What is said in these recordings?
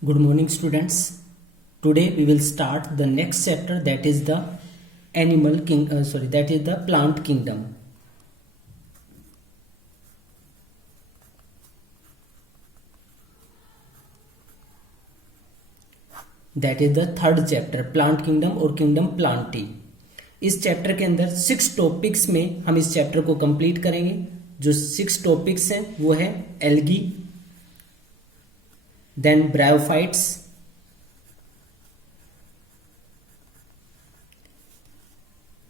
Good morning, students. Today we will start the next chapter, that is the that is the plant kingdom. That is the third chapter, plant kingdom और kingdom Plantae. इस chapter के अंदर 6 topics में हम इस chapter को complete करेंगे. जो 6 टॉपिक्स हैं वो है algae, then bryophytes,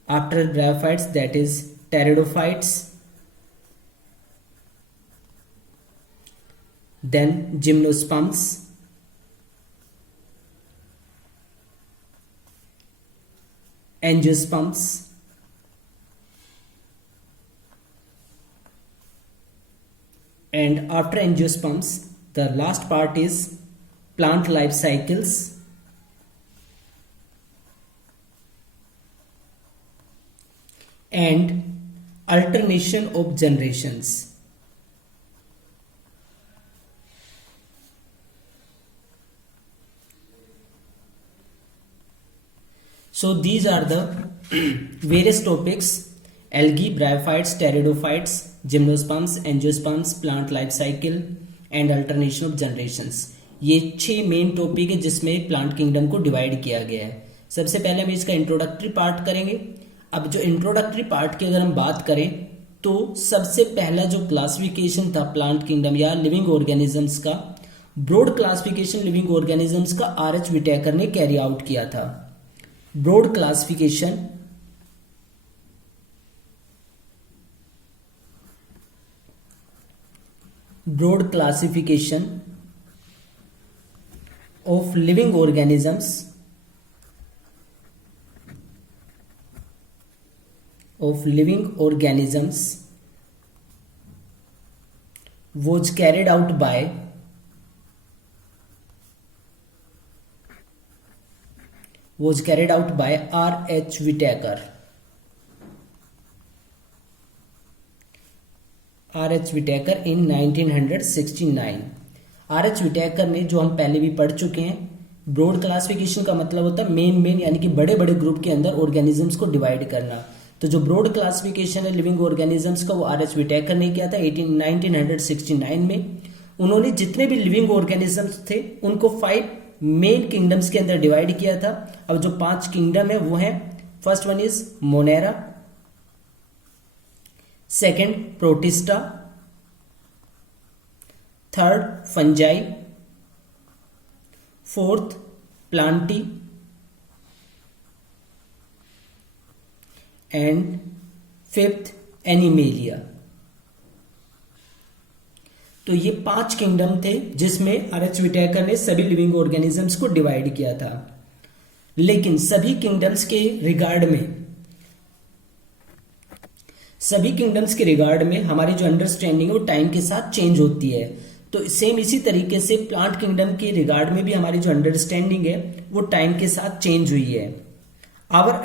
after bryophytes that is pteridophytes, then gymnosperms, angiosperms, and after angiosperms the last part is plant life cycles and alternation of generations. So these are the various topics: algae, bryophytes, pteridophytes, gymnosperms, angiosperms, plant life cycle and alternation of generations. ये 6 main topic है जिसमें plant kingdom को divide किया गया है. सबसे पहले हम इसका इंट्रोडक्टरी पार्ट करेंगे. अब जो इंट्रोडक्टरी पार्ट की अगर हम बात करें तो सबसे पहला जो क्लासिफिकेशन था प्लांट किंगडम या लिविंग ऑर्गेनिजम्स का, ब्रॉड क्लासिफिकेशन लिविंग ऑर्गेनिजम्स का आर.एच. विटेकर ने कैरी आउट किया था. Broad classification of living organisms was carried out by R.H. Whitaker. R.H. Whitaker in 1969. R.H. Whitaker ने, जो हम पहले भी पढ़ चुके हैं, ब्रॉड क्लासिफिकेशन का मतलब होता है मेन यानी कि बड़े बड़े ग्रुप के अंदर ऑर्गेनिजम्स को डिवाइड करना. तो जो ब्रॉड क्लासिफिकेशन है लिविंग ऑर्गेनिजम्स का वो आर.एच. विटेकर ने किया था 1969 में. उन्होंने जितने भी लिविंग ऑर्गेनिजम्स थे उनको 5 मेन किंगडम्स के अंदर डिवाइड किया था. अब जो 5 किंगडम है वो है, first one is Monera, second protista, third fungi, fourth Plantae and fifth animalia. तो ये 5 किंगडम थे जिसमें आर.एच. विटेकर ने सभी लिविंग ऑर्गेनिजम्स को डिवाइड किया था. लेकिन सभी किंगडम्स के रिगार्ड में हमारी जो अंडरस्टैंडिंग है वो टाइम के साथ चेंज होती है. तो सेम इसी तरीके से प्लांट किंगडम के रिगार्ड में भी हमारी जो अंडरस्टैंडिंग है वो टाइम के साथ चेंज हुई है. Our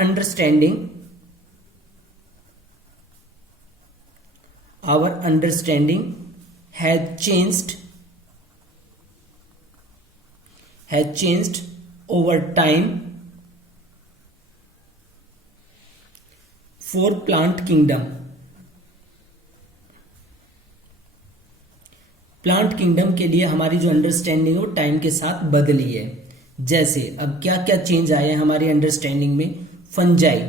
understanding has changed over time for plant kingdom. Plant kingdom के लिए हमारी जो अंडरस्टैंडिंग है वो टाइम के साथ बदली है. जैसे अब क्या क्या चेंज आए हैं हमारी अंडरस्टैंडिंग में. Fungi,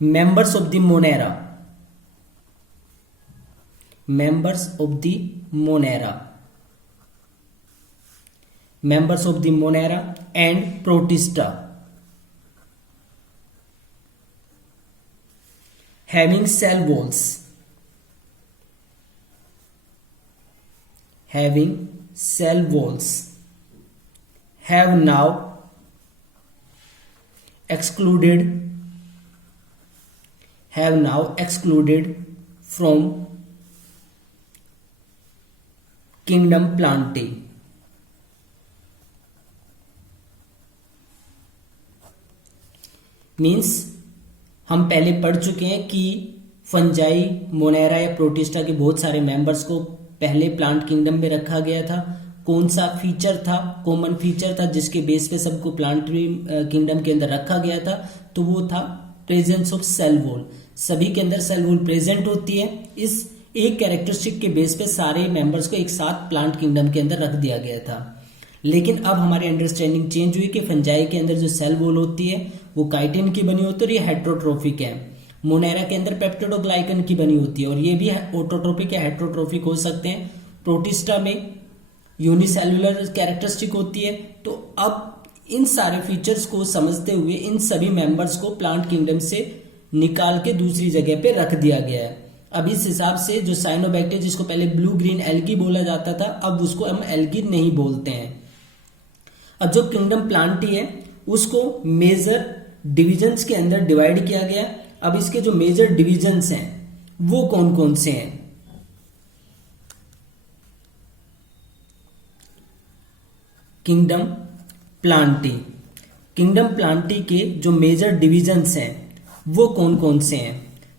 members of the monera and protista having cell walls have now excluded from kingdom plantae. Means हम पहले पढ़ चुके हैं कि फंजाई, मोनेरा या प्रोटिस्टा के बहुत सारे मेंबर्स को पहले प्लांट किंगडम में रखा गया था, कौन सा फीचर था, कॉमन फीचर था जिसके बेस पे सबको प्लांट किंगडम के अंदर रखा गया था, तो वो था प्रेजेंस ऑफ सेल वॉल। सभी के अंदर सेल वॉल प्रेजेंट होती है। इस एक कैरेक्टरिस्टिक के बेस पे सारे मेंबर्स को एक साथ प्लांट किंगडम के अंदर रख दिया गया था। लेकिन अब हमारी अंडरस्टैंडिंग चेंज हुई कि फंजाई के अंदर जो सेल वॉल होती है वो काइटिन की बनी होती है और ये हेट्रोट्रोफिक है। मोनेरा के अंदर पेप्टिडोग्लाइकन की बनी होती है और ये भी ऑटोट्रोपिक या हेट्रोट्रोफिक हो सकते हैं। प्रोटिस्टा में यूनिसेल्युलर कैरेक्टरिस्टिक होती है। तो अब इन सारे फीचर्स को समझते हुए इन सभी मेंबर्स को प्लांट किंगडम से निकाल के दूसरी जगह पे रख दिया गया है। अब इस हिसाब से जो साइनोबैक्टीरिया जिसको पहले ब्लू ग्रीन एल्गी बोला जाता था, अब उसको हम एल्गी नहीं बोलते हैं। अब जो किंगडम प्लांटी है उसको मेजर डिविजन्स के अंदर डिवाइड किया गया। अब इसके जो मेजर डिविजन्स हैं वो कौन कौन से हैं? Kingdom Plantae. किंगडम प्लांटी के जो मेजर डिविजन्स हैं वो कौन कौन से हैं?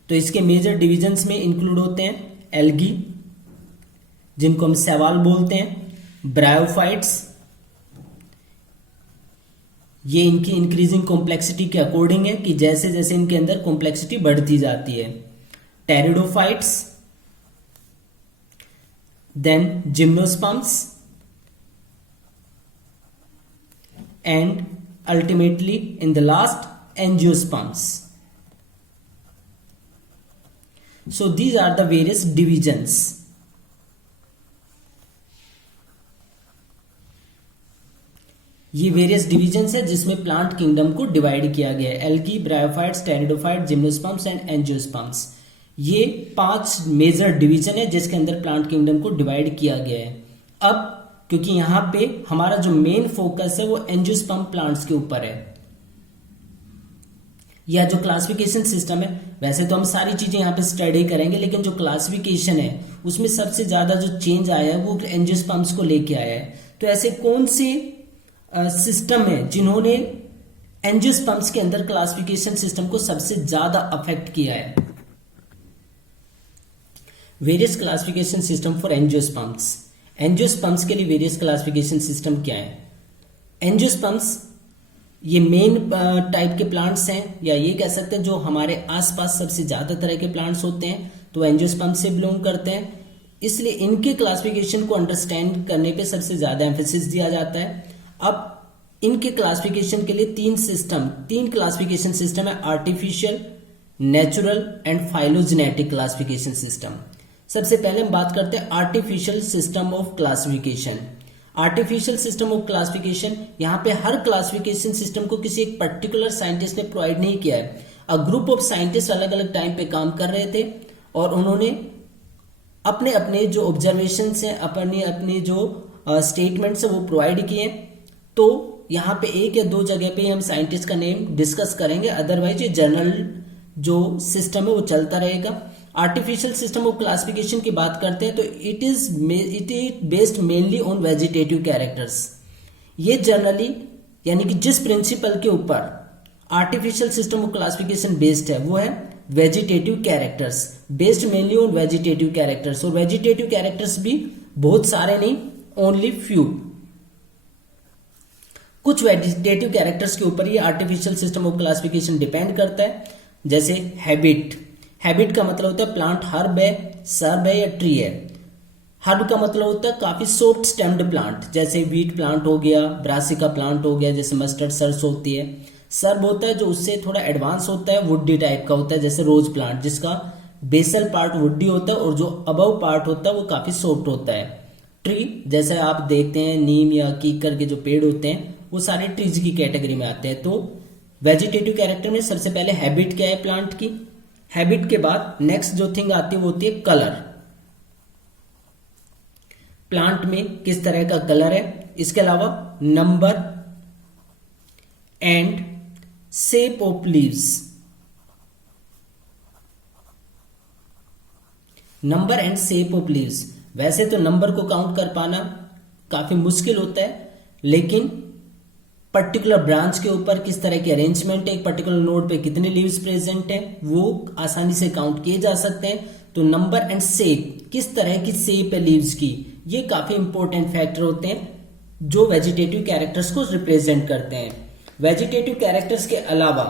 तो इसके मेजर डिविजन्स में इंक्लूड होते हैं एल्गी, जिनको हम सवाल बोलते हैं, ब्रायोफाइट्स, ये इनकी इंक्रीजिंग कॉम्प्लेक्सिटी के अकॉर्डिंग है कि जैसे जैसे इनके अंदर कॉम्प्लेक्सिटी बढ़ती जाती है। Pteridophytes, then gymnosperms and ultimately in the last angiosperms. So these are the various divisions. ये वेरियस डिविजन्स है जिसमें प्लांट किंगडम को डिवाइड किया गया है। Algae, bryophytes, pteridophyte, gymnosperms and angiosperms, ये 5 मेजर डिवीजन है जिसके अंदर प्लांट किंगडम को डिवाइड किया गया है। अब क्योंकि यहां पे हमारा जो मेन फोकस है वो एंजियोस्पर्म प्लांट्स के ऊपर है, या जो क्लासिफिकेशन सिस्टम है, वैसे तो हम सारी चीजें यहाँ पे स्टडी करेंगे, लेकिन जो क्लासिफिकेशन है उसमें सबसे ज्यादा जो चेंज आया है वो एंजियोस्पर्म्स को लेके आया है। तो ऐसे कौन से सिस्टम है जिन्होंने एंजियोस्पर्म्स के अंदर क्लासिफिकेशन सिस्टम को सबसे ज्यादा अफेक्ट किया है? Various classification system for angiosperms. Angiosperms के लिए वेरियस क्लासिफिकेशन सिस्टम क्या है? एंजियोस्पर्म्स ये मेन टाइप के प्लांट्स हैं, या ये कह सकते हैं जो हमारे आसपास सबसे ज्यादा तरह के प्लांट्स होते हैं तो एंजियोस्पर्म्स से बिलोंग करते हैं। इसलिए इनके क्लासिफिकेशन को अंडरस्टैंड करने पे सबसे ज्यादा एम्फेसिस दिया जाता है। अब इनके क्लासिफिकेशन के लिए 3 क्लासिफिकेशन सिस्टम है, artificial, natural and phylogenetic classification system. सबसे पहले हम बात करते हैं artificial system of classification. Artificial system of classification, यहाँ पे हर क्लासिफिकेशन सिस्टम को किसी एक पर्टिकुलर साइंटिस्ट ने प्रोवाइड नहीं किया है। अ ग्रुप ऑफ साइंटिस्ट अलग अलग टाइम पे काम कर रहे थे और उन्होंने अपने अपने जो ऑब्जर्वेशंस हैं, अपने अपने जो स्टेटमेंट्स है वो प्रोवाइड किए। तो यहाँ पे 1 या 2 जगह पे हम साइंटिस्ट का नेम डिस्कस करेंगे, अदरवाइज ये जर्नल जो सिस्टम है वो चलता रहेगा। आर्टिफिशियल सिस्टम ऑफ क्लासिफिकेशन की बात करते हैं तो it is based mainly on vegetative characters. ये जनरली यानी कि जिस प्रिंसिपल के ऊपर artificial system of classification based है वो है vegetative characters, based mainly on vegetative characters. और वेजिटेटिव कैरेक्टर्स भी बहुत सारे नहीं, ओनली फ्यू। कुछ वेजिटेटिव कैरेक्टर्स के ऊपर ये artificial system of classification depend करता है, जैसे हैबिट। हैबिट का मतलब होता है प्लांट हर्ब है, सर्ब है या ट्री है। हर्ब का मतलब होता है काफी सॉफ्ट स्टेम्ड प्लांट, जैसे व्हीट प्लांट हो गया, ब्रासिका प्लांट हो गया, जैसे मस्टर्ड सरसों होती है। सर्ब होता है जो उससे थोड़ा एडवांस होता है, वुडी टाइप का होता है, जैसे रोज प्लांट जिसका बेसल पार्ट वुडी होता है और जो अबव पार्ट होता है वो काफी सॉफ्ट होता है। ट्री जैसे आप देखते हैं नीम या कीकर के जो पेड़ होते हैं वो सारे ट्रीज की कैटेगरी में आते हैं। तो वेजिटेटिव कैरेक्टर में सबसे पहले हैबिट क्या है प्लांट की। हैबिट के बाद नेक्स्ट जो थिंग आती है वो होती है कलर। प्लांट में किस तरह का कलर है, इसके अलावा number and shape of leaves. Number and shape of leaves, वैसे तो नंबर को काउंट कर पाना काफी मुश्किल होता है, लेकिन पर्टिकुलर ब्रांच के ऊपर किस तरह की अरेंजमेंट है, एक पर्टिकुलर नोड पे कितने लीव्स प्रेजेंट है, वो आसानी से काउंट किए जा सकते हैं। तो नंबर एंड शेप, किस तरह की शेप है लीव्स की, ये काफी इंपॉर्टेंट फैक्टर होते हैं जो वेजिटेटिव कैरेक्टर्स को रिप्रेजेंट करते हैं। वेजिटेटिव कैरेक्टर्स के अलावा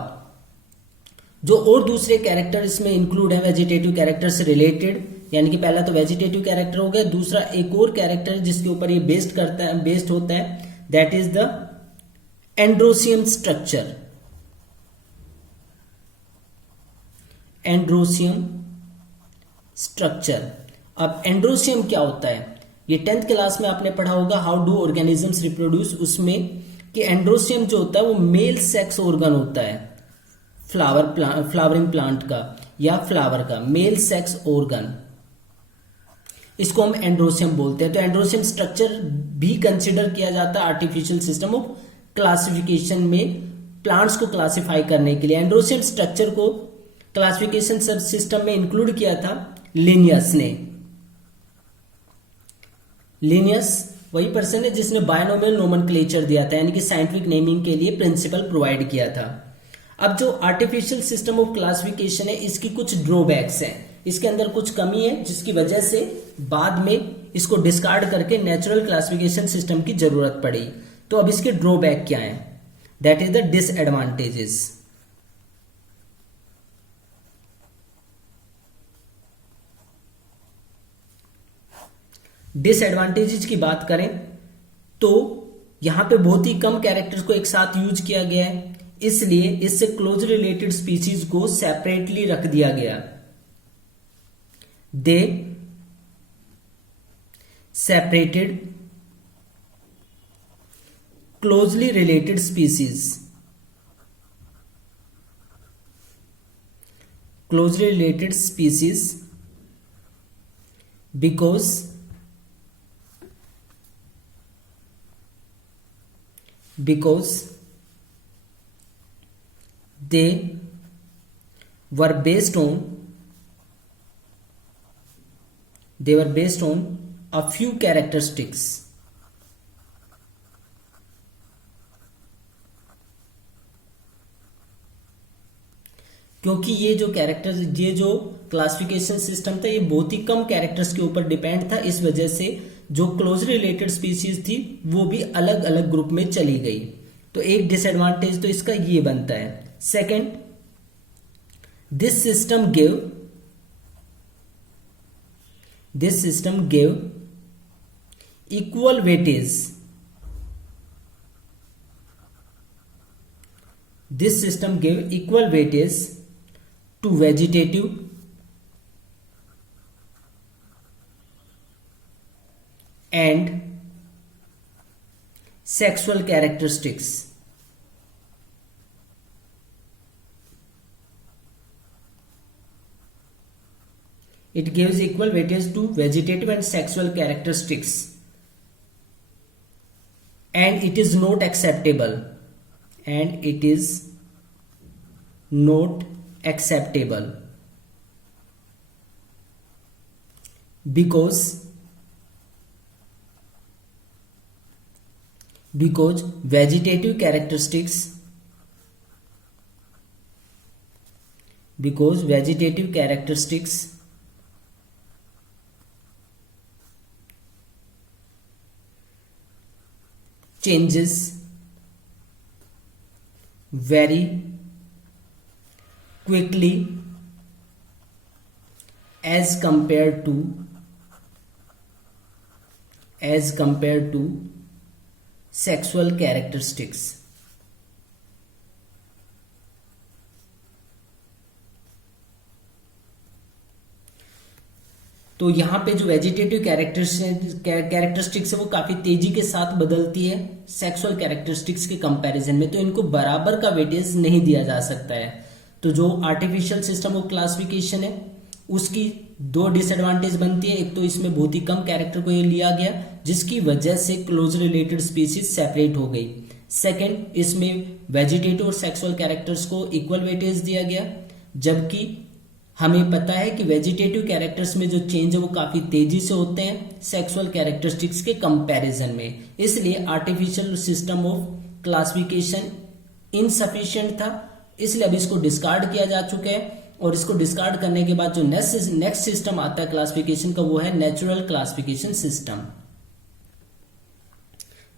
जो और दूसरे कैरेक्टर इसमें इंक्लूड है वेजिटेटिव कैरेक्टर से रिलेटेड, यानी कि पहला तो वेजिटेटिव कैरेक्टर हो गया, दूसरा एक और कैरेक्टर जिसके ऊपर ये बेस्ड होता है, that is the androecium structure. Androecium structure. अब एंड्रोसियम क्या होता है, ये 10th क्लास में आपने पढ़ा होगा हाउ डू ऑर्गेनिजम्स रिप्रोड्यूस, उसमें कि एंड्रोसियम जो होता है वो मेल सेक्स ऑर्गन होता है फ्लावरिंग प्लांट का या फ्लावर का, मेल सेक्स ऑर्गन, इसको हम एंड्रोसियम बोलते हैं। तो एंड्रोसियम स्ट्रक्चर भी कंसिडर किया जाता है आर्टिफिशियल सिस्टम ऑफ क्लासिफिकेशन में, प्लांट्स को क्लासिफाई करने के लिए। एंड्रोसियम स्ट्रक्चर को क्लासिफिकेशन सिस्टम में इंक्लूड किया था लिनियस ने। लिनियस वही पर्सन है जिसने बायनोमियल नोमेनक्लेचर दिया था, यानी कि साइंटिफिक नेमिंग के लिए प्रिंसिपल प्रोवाइड किया था। अब जो आर्टिफिशियल सिस्टम ऑफ क्लासिफिकेशन है इसकी कुछ ड्रॉबैक्स हैं, इसके अंदर कुछ कमी है जिसकी वजह से बाद में इसको डिस्कार्ड करके नेचुरल क्लासिफिकेशन सिस्टम की जरूरत पड़ी। तो अब इसके ड्रॉबैक क्या है, that is the disadvantages. Disadvantages की बात करें तो यहां पे बहुत ही कम कैरेक्टर्स को एक साथ यूज किया गया है, इसलिए इससे क्लोज रिलेटेड स्पीसीज को सेपरेटली रख दिया गया। दे separated closely related species, closely related species because they were based on a few characteristics, क्योंकि ये जो क्लासिफिकेशन सिस्टम था ये बहुत ही कम कैरेक्टर्स के ऊपर डिपेंड था, इस वजह से जो क्लोज रिलेटेड स्पीसीज थी वो भी अलग अलग ग्रुप में चली गई। तो एक डिसएडवांटेज तो इसका ये बनता है। Second, this system give equal weightage, this system gave equal weightage to vegetative and sexual characteristics. It gives equal weightage to vegetative and sexual characteristics, and it is not acceptable. And it is not acceptable because vegetative characteristics changes very quickly as compared to sexual characteristics. तो यहाँ पे जो vegetative characteristics है वो काफी तेजी के साथ बदलती है सेक्सुअल कैरेक्टरिस्टिक्स के कंपैरिजन में, तो इनको बराबर का वेटेज नहीं दिया जा सकता है। तो जो आर्टिफिशियल सिस्टम ऑफ क्लासिफिकेशन है उसकी दो डिसएडवांटेज बनती है, एक तो इसमें बहुत ही कम कैरेक्टर को ये लिया गया जिसकी वजह से क्लोज रिलेटेड स्पीसीज सेपरेट हो गई। सेकेंड, इसमें वेजिटेटिव और सेक्सुअल कैरेक्टर्स को इक्वल वेटेज दिया गया, जबकि हमें पता है कि वेजिटेटिव कैरेक्टर्स में जो चेंज है वो काफी तेजी से होते हैं सेक्सुअल कैरेक्टरिस्टिक्स के कंपैरिजन में, इसलिए artificial system of classification insufficient था, इसलिए अब इसको डिस्कार्ड किया जा चुका है और इसको डिस्कार्ड करने के बाद जो नेक्स्ट सिस्टम आता है क्लासिफिकेशन का, वो है natural classification system.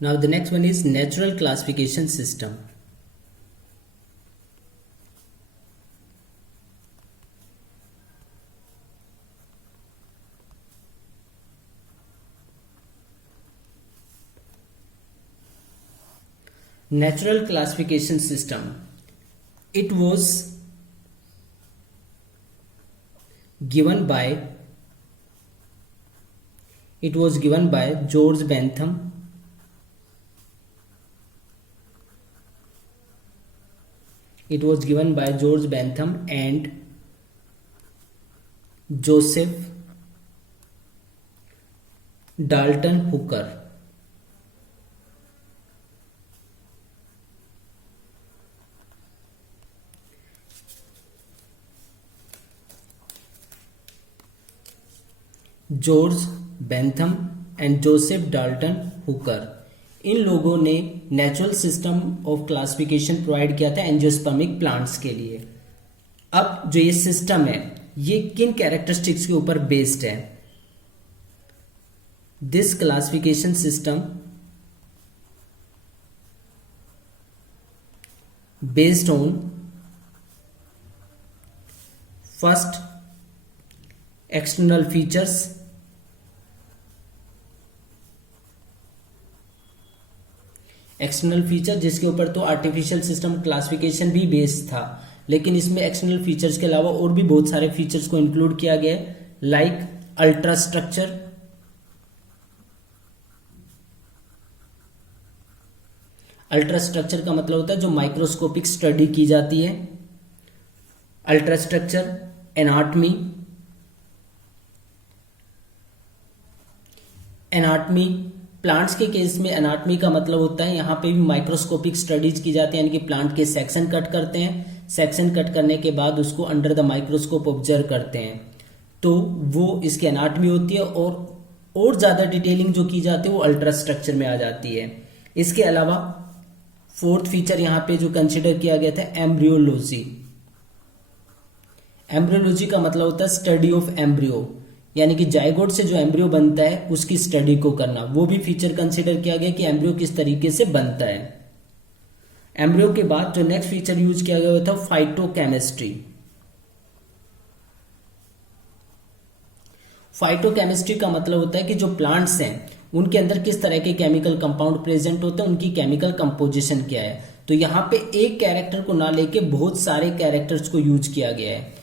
Now the next one is natural classification system. Natural classification system. It was given by George Bentham. It was given by George Bentham and Joseph Dalton Hooker. George Bentham and Joseph Dalton Hooker, इन लोगों ने natural system of classification provide किया था angiospermic plants के लिए. अब जो ये सिस्टम है ये किन कैरेक्टरिस्टिक्स के ऊपर बेस्ड है? This classification system based on first external features, external feature जिसके ऊपर तो आर्टिफिशियल सिस्टम क्लासिफिकेशन भी बेस्ड था, लेकिन इसमें एक्सटर्नल फीचर्स के अलावा और भी बहुत सारे फीचर्स को इंक्लूड किया गया है, like ultra structure. Ultra structure का मतलब होता है जो माइक्रोस्कोपिक स्टडी की जाती है. Ultra structure, anatomy. Anatomy, plants के केस में एनाटमी का मतलब होता है यहाँ पे भी माइक्रोस्कोपिक स्टडीज की जाती है, यानी कि प्लांट के सेक्शन कट करते हैं, सेक्शन कट करने के बाद उसको अंडर द माइक्रोस्कोप ऑब्जर्व करते हैं, तो वो इसकी एनाटमी होती है. और ज़्यादा डिटेलिंग जो की जाती है वो अल्ट्रा स्ट्रक्चर में आ जाती है. इसके अलावा फोर्थ फीचर यहाँ पे जो कंसिडर किया गया था, एम्ब्रियोलॉजी. एम्ब्रियोलॉजी का मतलब होता है स्टडी ऑफ एम्ब्रियो, यानी कि जाइगोट से जो एम्ब्रियो बनता है उसकी स्टडी को करना. वो भी फीचर कंसीडर किया गया कि एम्ब्रियो किस तरीके से बनता है. एम्ब्रियो के बाद जो नेक्स्ट फीचर यूज किया गया था फाइटोकेमिस्ट्री. फाइटोकेमिस्ट्री का मतलब होता है कि जो प्लांट्स हैं उनके अंदर किस तरह के केमिकल कंपाउंड प्रेजेंट होते हैं, उनकी केमिकल कंपोजिशन क्या है. तो यहाँ पे एक कैरेक्टर को ना लेके बहुत सारे कैरेक्टर्स को यूज किया गया है.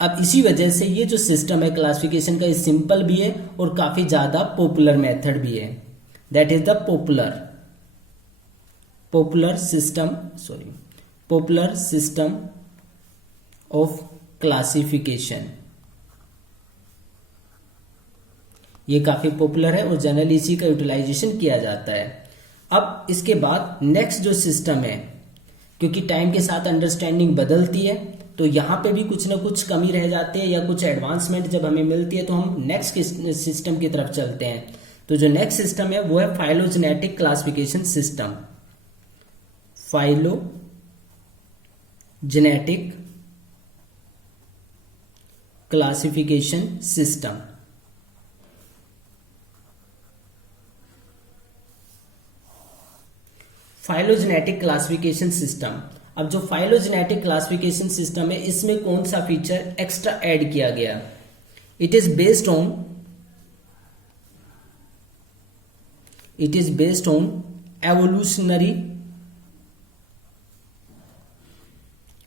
अब इसी वजह से ये जो सिस्टम है क्लासिफिकेशन का, ये सिंपल भी है और काफी ज्यादा पॉपुलर मेथड भी है. That is the popular system of classification. ये काफी पॉपुलर है और जनरली इसी का यूटिलाइजेशन किया जाता है. अब इसके बाद नेक्स्ट जो सिस्टम है, क्योंकि टाइम के साथ अंडरस्टैंडिंग बदलती है तो यहाँ पे भी कुछ ना कुछ कमी रह जाती है या कुछ एडवांसमेंट जब हमें मिलती है तो हम नेक्स्ट सिस्टम की तरफ चलते हैं. तो जो नेक्स्ट सिस्टम है वो है phylogenetic classification system. Phylogenetic classification system. Phylogenetic classification system. अब जो फाइलोजेनेटिक क्लासिफिकेशन सिस्टम है इसमें कौन सा फीचर एक्स्ट्रा ऐड किया गया? It is based on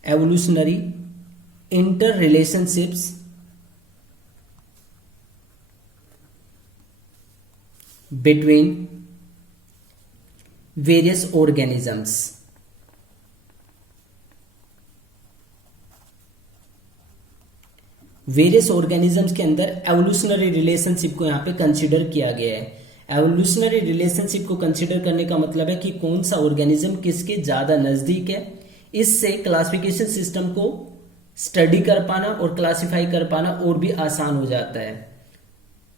evolutionary interrelationships between various organisms. Various organisms के अंदर एवोल्यूशनरी रिलेशनशिप को यहाँ पे कंसिडर किया गया है. एवोल्यूशनरी रिलेशनशिप को कंसिडर करने का मतलब है कि कौन सा ऑर्गेनिज्म किसके ज्यादा नजदीक है. इससे क्लासिफिकेशन सिस्टम को स्टडी कर पाना और क्लासिफाई कर पाना और भी आसान हो जाता है.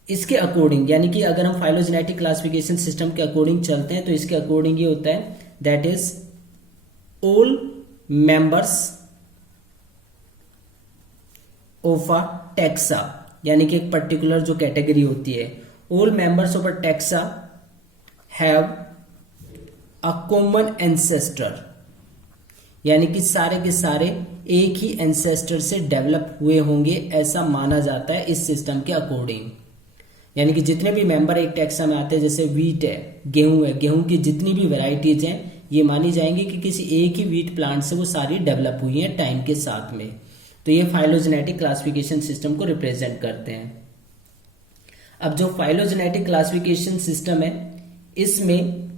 इसके अकॉर्डिंग, यानी कि अगर हम फाइलोजेनेटिक क्लासिफिकेशन सिस्टम के अकॉर्डिंग चलते हैं तो इसके अकॉर्डिंग ये होता है, that is all members of a taxa, यानी कि एक पर्टिकुलर जो कैटेगरी होती है। All members of a taxa have a common ancestor, यानी कि सारे के सारे एक ही एंसेस्टर से डेवलप हुए होंगे, ऐसा माना जाता है इस सिस्टम के अकॉर्डिंग। यानी कि जितने भी मेंबर एक टैक्सा में आते हैं, जैसे वीट है, गेहूं की जितनी भी वैरायटीज हैं, ये मानी जाएंगी कि किसी एक ही वीट प्लांट से वो सारी डेवलप हुई हैं टाइम के साथ में। तो ये फाइलोजेनेटिक क्लासिफिकेशन सिस्टम को रिप्रेजेंट करते हैं। अब जो फाइलोजेनेटिक क्लासिफिकेशन सिस्टम है, इसमें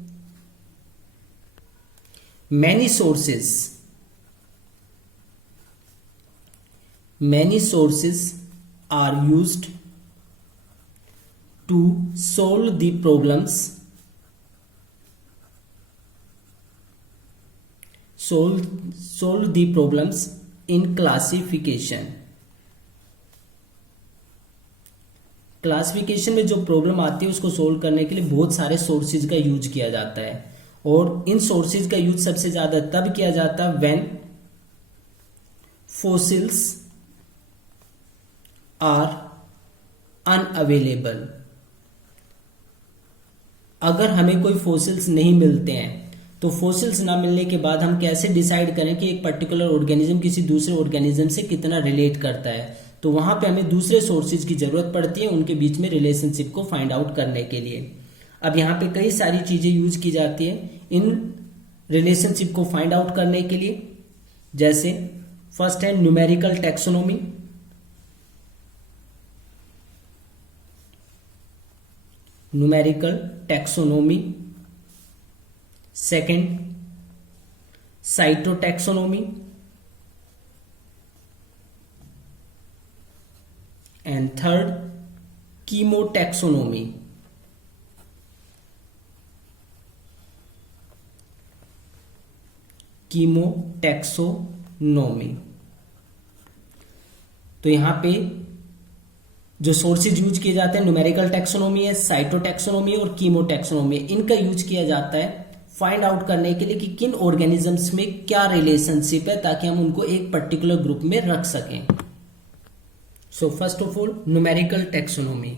many sources are used to solve the problems in classification। Classification में जो प्रॉब्लम आती है उसको सोल्व करने के लिए बहुत सारे सोर्सेज का यूज किया जाता है, और इन सोर्सेज का यूज सबसे ज्यादा तब किया जाता है व्हेन fossils आर अनअवेलेबल। अगर हमें कोई फॉसिल्स नहीं मिलते हैं, तो फॉसिल्स ना मिलने के बाद हम कैसे डिसाइड करें कि एक पर्टिकुलर ऑर्गेनिज्म किसी दूसरे ऑर्गेनिज्म से कितना रिलेट करता है। तो वहां पे हमें दूसरे सोर्सेज की जरूरत पड़ती है उनके बीच में रिलेशनशिप को फाइंड आउट करने के लिए। अब यहाँ पे कई सारी चीजें यूज की जाती है इन रिलेशनशिप को फाइंड आउट करने के लिए। जैसे फर्स्ट है numerical taxonomy, second cytotaxonomy, and third कीमोटैक्सोनॉमी। तो यहां पे जो सोर्सेज यूज किए जाते हैं, न्यूमेरिकल टैक्सोनॉमी है, साइटोटैक्सोनॉमी और कीमोटैक्सोनॉमी, इनका यूज किया जाता है फाइंड आउट करने के लिए कि किन ऑर्गेनिजम्स में क्या रिलेशनशिप है, ताकि हम उनको एक पर्टिकुलर ग्रुप में रख सकें। So first of all numerical taxonomy.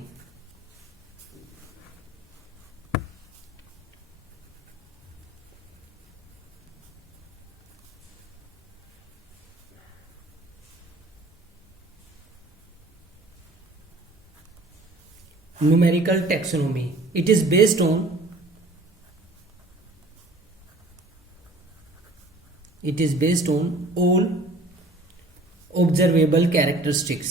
Numerical taxonomy, it is based on all observable characteristics,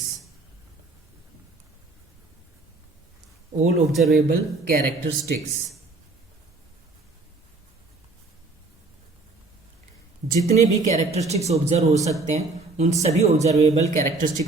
जितने भी कैरेक्टरिस्टिक्स ऑब्जर्व हो सकते हैं उन सभी ऑब्जर्वेबल कैरेक्टरिस्टिक्स